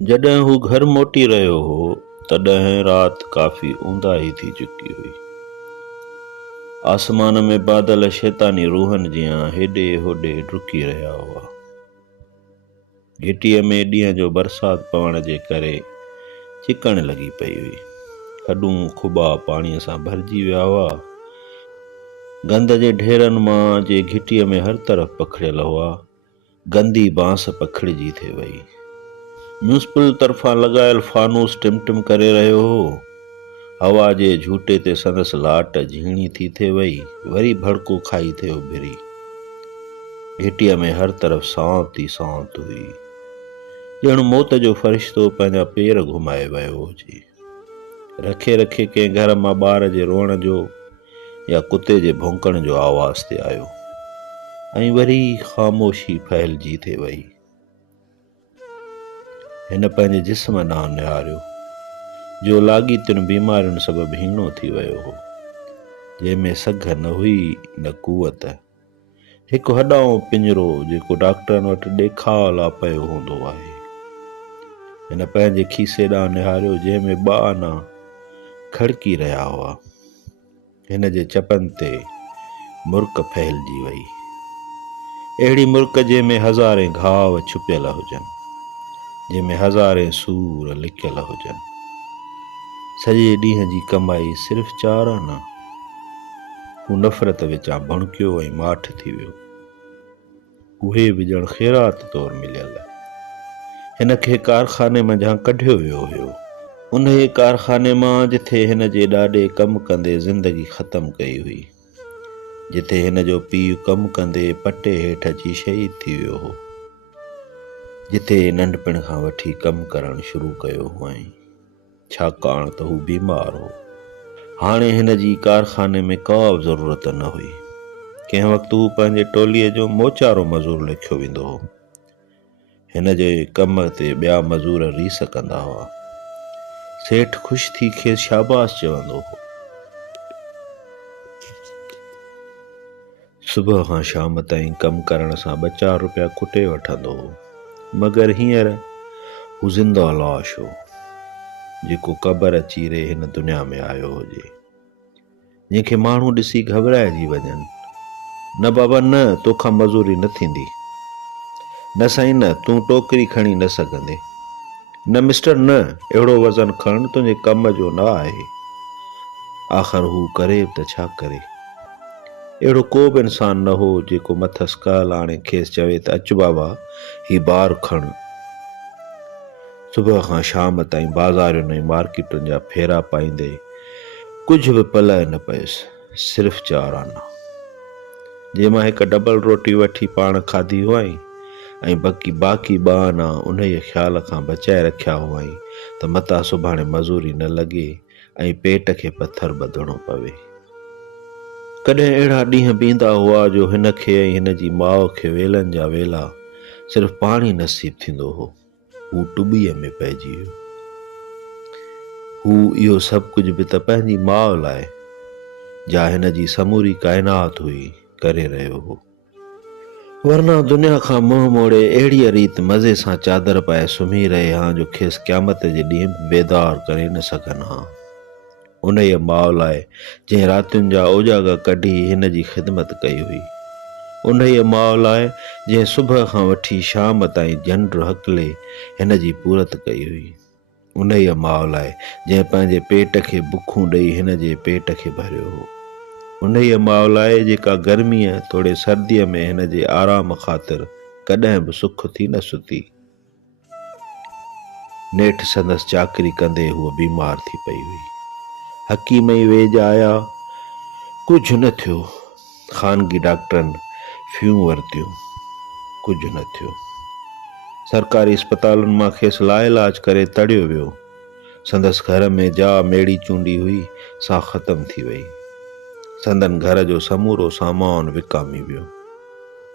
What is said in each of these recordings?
जॾहिं हू घर मोटी रहियो हो तॾहिं राति काफ़ी ऊंदाही थी चुकी हुई। आसमान में बादल शैतानी रूहनि जियां हेॾे होॾे डुकी रहिया हुआ। घिटीअ में ॾींहं जो बरसाति पवण जे करे चिकण लॻी पई हुई। खॾूं खुॿा पाणीअ सां भरिजी विया हुआ। गंद जे ढेरनि मां जे घिटीअ में हर तरफ़ पखिड़ियल हुआ, गंदी बांस पखिड़िजी थे वई। म्यूनिसिपल तरफ़ां लॻायल फानूस टिम करे रहियो हो। हवा जे झूटे ते संदसि लाट झीणी थी थे वई, वरी भड़को खाई थे उभिरी। घिटीअ में हर तरफ़ सांत ई सांत हुई, ॼणु मौत जो फ़रिश्तो पंहिंजा पेर घुमाए वियो हुजे। रखे रखे कंहिं घर मां ॿार जे रोअण जो या कुते जे भौंकण जो आवाज़ ते आयो ऐं वरी ख़ामोशी फहिलिजी थे वई। हिन पंहिंजे जिस्म ॾांहुं निहारियो जो लाॻीतियुनि बीमारियुनि सबबि हीणो थी वियो हो, जंहिंमें सघ न हुई न कुवत। हिकु हॾाऊं पिंजरो जेको डॉक्टरनि वटि ॾेखाव ला पियो हूंदो आहे। हिन पंहिंजे खीसे ॾांहुं निहारियो जंहिंमें ॿ आना खड़की रहिया हुआ। हिन जे चपनि ते मुर्क फहिलिजी वई, अहिड़ी मुर्क जंहिंमें हज़ारे घाव छुपियल हुजनि, जंहिंमें हज़ारे सूर लिकियल हुजनि। सॼे ॾींहं जी कमाई सिर्फ़ 4 आना। हू नफ़रत विचां भणकियो ऐं माठ थी वियो। उहे विझण ख़ैरात तौरु मिलियल। हिन खे कारखाने मंझां कढियो वियो हुयो, उन कारखाने मां जिथे हिन जे ॾाॾे कमु कंदे ज़िंदगी ख़तमु कई हुई, जिथे हिन जो पीउ कमु कंदे पटे हेठि अची शहीद थी वियो हो, जिथे नंढपिण खां वठी कमु करणु शुरू कयो हुअईं, छाकाणि त हू बीमार हो। हाणे हिन जी कारखाने में का बि ज़रूरत न हुई। कंहिं वक़्तु हू पंहिंजे टोलीअ जो मोचारो मज़ूर लिखियो वेंदो हो। हिन जे कम ते ॿिया मज़ूर रीस कंदा हुआ। सेठ ख़ुशि थी खेसि शाबाश चवंदो हो। सुबुह खां शाम ताईं कमु करण सां 2-4 रुपया कुटे वठंदो हो, मगर हींअर हू ज़िंदा लाश हो, जेको क़बर चीरे हिन दुनिया में आयो हुजे, जंहिंखे माण्हू ॾिसी घबराइजी वञनि। न बाबा न, तोखां मज़ूरी न थींदी। न साईं न, तूं टोकरी खणी न सघंदे। न मिस्टर न, अहिड़ो वज़न खणणु तुंहिंजे कम जो न आहे। आख़िर हू करे बि त छा करे। अहिड़ो को बि इंसान न हो जेको मथसि कहल आणे खेसि चवे त अचु बाबा ही बार खण। सुबुह खां शाम ताईं बाज़ारुनि ऐं मार्केटुनि जा फेरा पाईंदे कुझु बि पलाए न पियुसि, सिर्फ़ 4 आना, जंहिंमां हिकु डबल रोटी वठी पाण खाधी हुआईं ऐं बाक़ी 2 आना उन ई ख़्याल खां बचाए रखिया हुआईं त मता सुभाणे मज़ूरी न लॻे ऐं पेट खे पथर ॿधणो पवे। कॾहिं अहिड़ा ॾींहं बि ईंदा हुआ जो हिन खे ऐं हिन जी माउ खे वेलनि जा वेला सिर्फ़ पाणी नसीबु थींदो हो। हू टुॿीअ में पइजी वियो। हू इहो सभु कुझु बि त पंहिंजी माउ लाइ, जा हिन जी समूरी काइनात हुई, करे रहियो हो। वरना दुनिया खां मुंहुं मोड़े अहिड़ीअ रीति मज़े सां चादर पाए सुम्ही रहे हा जो खेसि क़यामत जे ॾींहुं बेदार करे न सघनि हा। उन ई माउ लाइ जंहिं रातियुनि जा ओजागा कढी हिन जी ख़िदमत कई हुई, उन ई माउ लाइ जंहिं सुबुह खां वठी शाम ताईं झंड हकले हिन जी पूरत कई हुई, उन ई माउ लाइ जंहिं पंहिंजे पेट खे बुखूं ॾेई हिन जे पेट खे भरियो हो, उन ई माउ लाइ जेका गर्मीअ थोरे सर्दीअ में हिन जे आराम ख़ातिर कॾहिं बि सुख थी न सुती। नेठि संदसि चाकरी कंदे हूअ बीमार थी पई हुई। हकीम ई वेझ आया, कुझु न थियो। ख़ानगी डॉक्टरनि फियूं वरितियूं, कुझु न थियो। सरकारी अस्पतालुनि मां खेसि लाइलाज करे तड़ियो वियो। संदसि घर में जा मेड़ी चूंडी हुई सा ख़तम थी वई। संदन घर जो समूरो सामान विकामी वियो।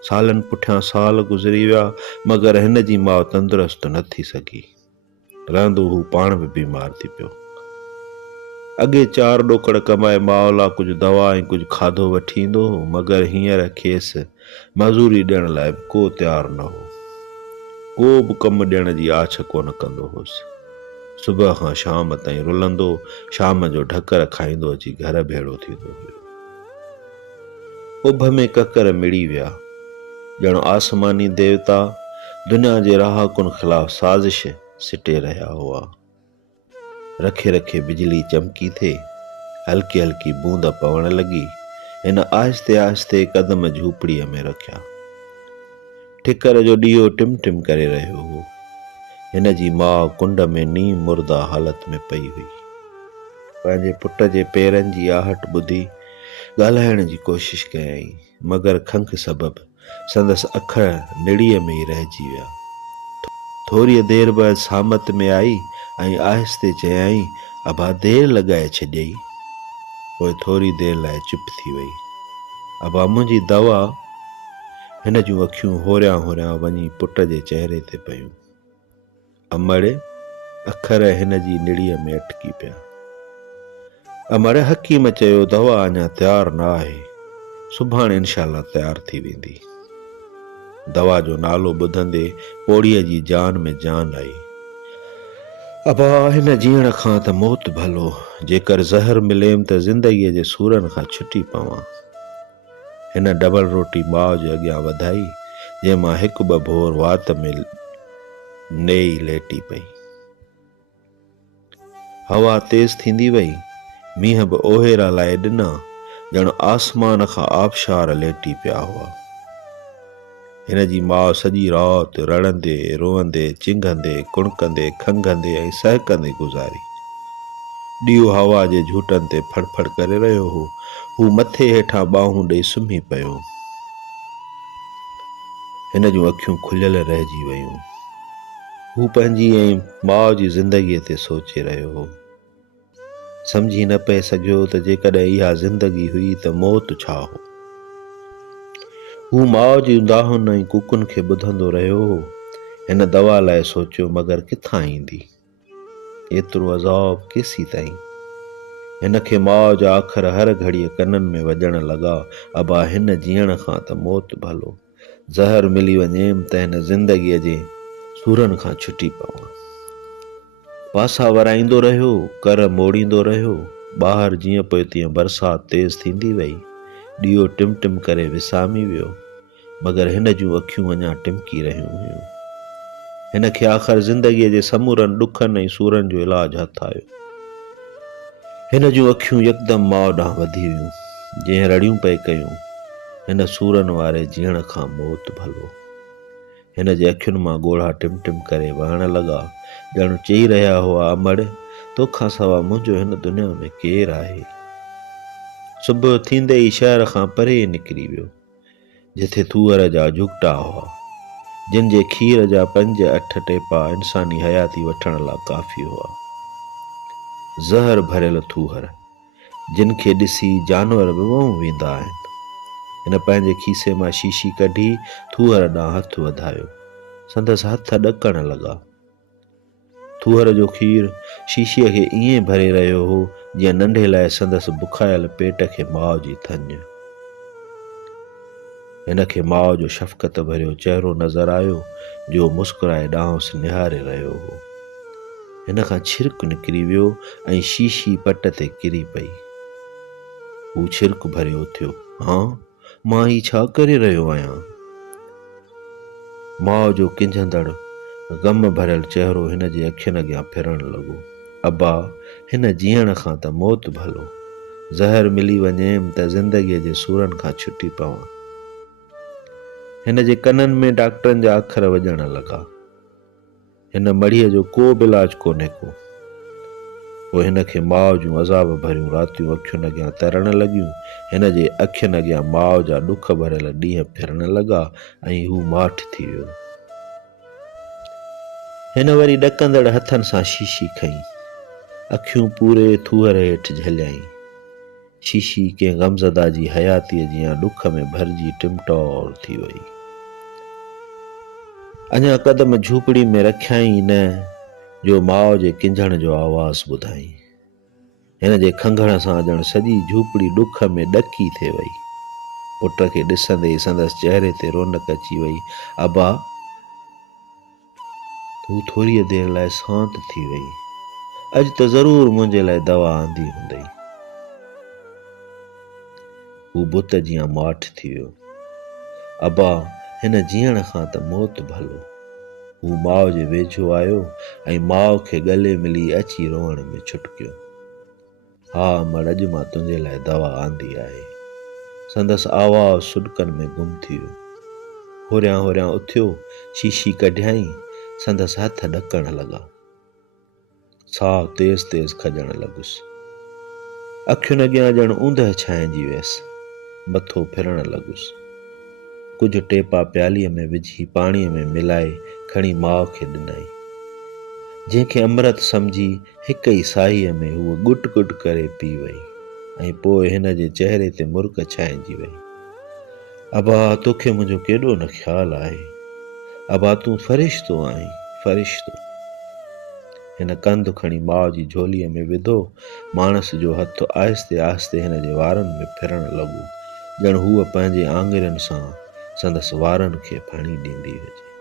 सालनि पुठियां साल गुज़री विया, मगर हिन जी माउ तंदुरुस्त न थी सघी। रहंदो हू पाण बि बीमार थी पियो। अॻे 4 ॾोकड़ कमाए माउ लाइ कुझु दवा ऐं कुझु खाधो वठी ईंदो हो, मगर हींअर खेसि मज़ूरी ॾियण लाइ बि को तयारु न हो। को बि कमु ॾियण जी आछ कोन कंदो हुउसि। सुबुह खां शाम ताईं रुलंदो, शाम जो ढकर खाईंदो अची घर भेड़ो थींदो हुयो। उभ में ककर मिड़ी विया, ॼणो आसमानी देवता दुनिया जे रहाकुन ख़िलाफ़ साज़िश सिटे रहिया हुआ। रखे रखे बिजली चमकी थे, हल्की हल्की बूंद पवण लॻी। हिन आहिस्ते आहिस्ते कदम झूपड़ीअ में रखिया। ठिकर जो ॾीओ टिम टिम करे रहियो हो। हिन जी माउ कुंड में नीं मुर्दा हालत में पई हुई। पंहिंजे पुट जे पेरनि जी आहट ॿुधी ॻाल्हाइण जी कोशिश कयईं, मगर खंघि सबबि संदसि अखर निड़ीअ में ई रहिजी विया। थोरी देर बाद सामत में आई ऐं आहिस्ते चयईं, अबा देर लॻाए छॾियई। पोइ थोरी देर लाइ चुप थी वई। अबा मुंहिंजी दवा। हिन जूं अखियूं होरियां होरियां वञी पुट जे चहिरे ते पयूं। अमड़ अखर हिन जी निड़ीअ में अटकी पिया। अमड़ हकीम चयो दवा अञा तयारु न आहे, सुभाणे इनशाला तयारु थी वेंदी। दवा जो नालो ॿुधंदे पोड़ीअ जी जान में जान आई। अबा हिन जीअण खां त मौत भलो, जेकर ज़हर मिलेम त ज़िंदगीअ जे सूरनि खां छुटी पवां। हिन डबल रोटी माउ जे अॻियां वधाई, जंहिंमां हिकु ॿ भोर वात में नेई लेटी पई। हवा तेज़ थींदी वई, मींहं बि ओहेरा लाइ ॾिना, ॼण आसमान खां आबशार लेटी पिया हुआ। हिन जी माउ सॼी राति रड़ंदे रोअंदे चिंघंदे कुणकंदे खंघंदे ऐं सहकंदे गुज़ारी। ॾीओ हवा जे झूटनि ते फड़फड़ करे रहियो हो। हू मथे हेठां ॿाहूं ॾेई सुम्ही पियो। हिन जूं अखियूं खुलियल रहिजी वयूं। हू पंहिंजी ऐं माउ जी ज़िंदगीअ ते सोचे रहियो हो। सम्झी न पए सघियो त जेकॾहिं इहा ज़िंदगी हुई त मौत छा हो। हू माउ जी दाहुनि ऐं कुकुनि खे ॿुधंदो रहियो हो। हिन दवा लाइ सोचियो, मगर किथां ईंदी, एतिरो अज़ाब केसी ताईं। हिन खे माउ जा अखर हर घड़ीअ कननि में वॼण लॻा, अबा हिन जीअण खां त मौत भलो, ज़हर मिली वञेम त हिन ज़िंदगीअ जे सूरनि खां छुटी पवां। पासा वराईंदो रहियो, कर मोड़ींदो रहियो। ॿाहिरि जीअं पियो तीअं बरसाति तेज़ थींदी वई। ॾीओ टिम टिम करे विसामी वियो, मगर हिन जूं अखियूं अञा टिमकी रहियूं हुयूं। हिन खे आख़िर ज़िंदगीअ जे समूरनि ॾुखनि ऐं सूरनि जो इलाजु हथ आयो। हिन जूं अखियूं यकदमि माउ ॾांहुं वधी वियूं, जंहिं रड़ियूं पए कयूं, हिन सूरनि वारे जीअण खां मौत भलो। हिन जे अखियुनि मां ॻोढ़ा टिम टिम करे वहण लॻा, ॼण चई रहिया हुआ, अमड़ तोखां सवा मुंहिंजो हिन दुनिया में केरु आहे। सुबुह थींदे ई शहर खां परे निकिरी वियो, जिथे थूअर जा झुगटा हुआ, जिन जे खीर जा 5-8 टेपा इंसानी हयाती वठण लाइ काफ़ी हुआ। ज़हर भरियल थूहर, जिन खे ॾिसी जानवर बि वहूं वेंदा आहिनि। हिन पंहिंजे खीसे मां शीशी कढी थूहर ॾांहुं हथ वधायो। संदसि हथ ॾकण लॻा। थूहर जो खीर शीशीअ खे ईअं भरे रहियो हो, जीअं नंढे लाइ संदसि बुखायल पेट खे माउ जी थञ। हिन खे माउ जो शफ़क़त भरियो चहिरो नज़र आयो, जो मुस्कुराए ॾांहुंसि निहारे रहियो हो। हिन खां छिरक निकिरी वियो ऐं शीशी पट ते किरी पई। हू छिरक भरियो उथियो, हाँ, मां ही छा करे रहियो आहियां। माउ जो किंझंदड़ ग़म भरियल चहिरो हिन जे अखियुनि अॻियां फिरण लॻो। अबा हिन जीअण खां त मौत भलो, ज़हर मिली वञेम त ज़िंदगीअ जे सूरनि खां छुटी पवां। हिन जे कननि में डॉक्टरनि जा अखर वॼण लॻा। हिन मड़ीअ जो को बि इलाज कोन्हे को। पोइ हिन खे माउ जूं अज़ाब भरियूं रातियूं अखियुनि अॻियां तरण लॻियूं। हिन जे अखियुनि अॻियां माउ जा ॾुख भरियल ॾींहं फिरण लॻा ऐं हू माठि थी वियो। हिन वरी ॾकंदड़ हथनि सां शीशी खईं, अखियूं पूरे थूहर हेठि झलियाईं। शीशी कंहिं ग़मज़दा जी हयातीअ जीअं ॾुख में भरिजी टिमटौर थी वई। अञा कदम झूपड़ी में रखियाई न, जो माउ जे किंझण जो आवाज़ ॿुधाई। हिन जे खंघण सां ॼण सॼी झूपड़ी ॾुख में ॾकी थे वई। पुट खे ॾिसंदे संदसि चहिरे ते रौनक अची वई। अबा हू थोरीअ देरि लाइ शांत थी वई। अॼु त ज़रूरु मुंहिंजे लाइ दवा आंदी हूंदई। हू बुत जीअं माठि थी वियो। अबा, हिन जीअण खां त मौत भलो। हू माउ जे वेझो आयो ऐं माउ खे गले मिली अची रोअण में छुटकियो। हा अमड़, अॼु मां तुंहिंजे लाइ दवा आंदी आहे। संदसि आवाज़ सुॾकनि में गुम थी वियो। होरियां होरियां उथियो, शीशी कढियाई, संदसि हथ ॾकण लॻा। साह तेज़ तेज़ खॼण लॻुसि। अखियुनि अॻियां ॼण ऊंदहि छांइजी वियसि। मथो फिरण लॻुसि। कुझु टेपा प्यालीअ में विझी पाणीअ में मिलाए खणी माउ खे ॾिनई। जंहिंखे अमृत सम्झी हिक ई साईअ में हूअ गुट गुट करे पी वई ऐं पोइ हिन जे चहिरे ते मुर्क छांइजी वई। अबा, तोखे मुंहिंजो केॾो न ख़्यालु आहे। अबा, तूं फ़रिश्तो आहीं, फ़रिश्तो। हिन कंधु खणी माउ जी झोलीअ में विधो। माणस जो हथ आहिस्ते आहिस्ते हिन जे वारनि में फिरण लॻो, ॼण हूअ पंहिंजे आङिरियुनि सां संदसि वारनि खे फणी ॾींदी हुजे।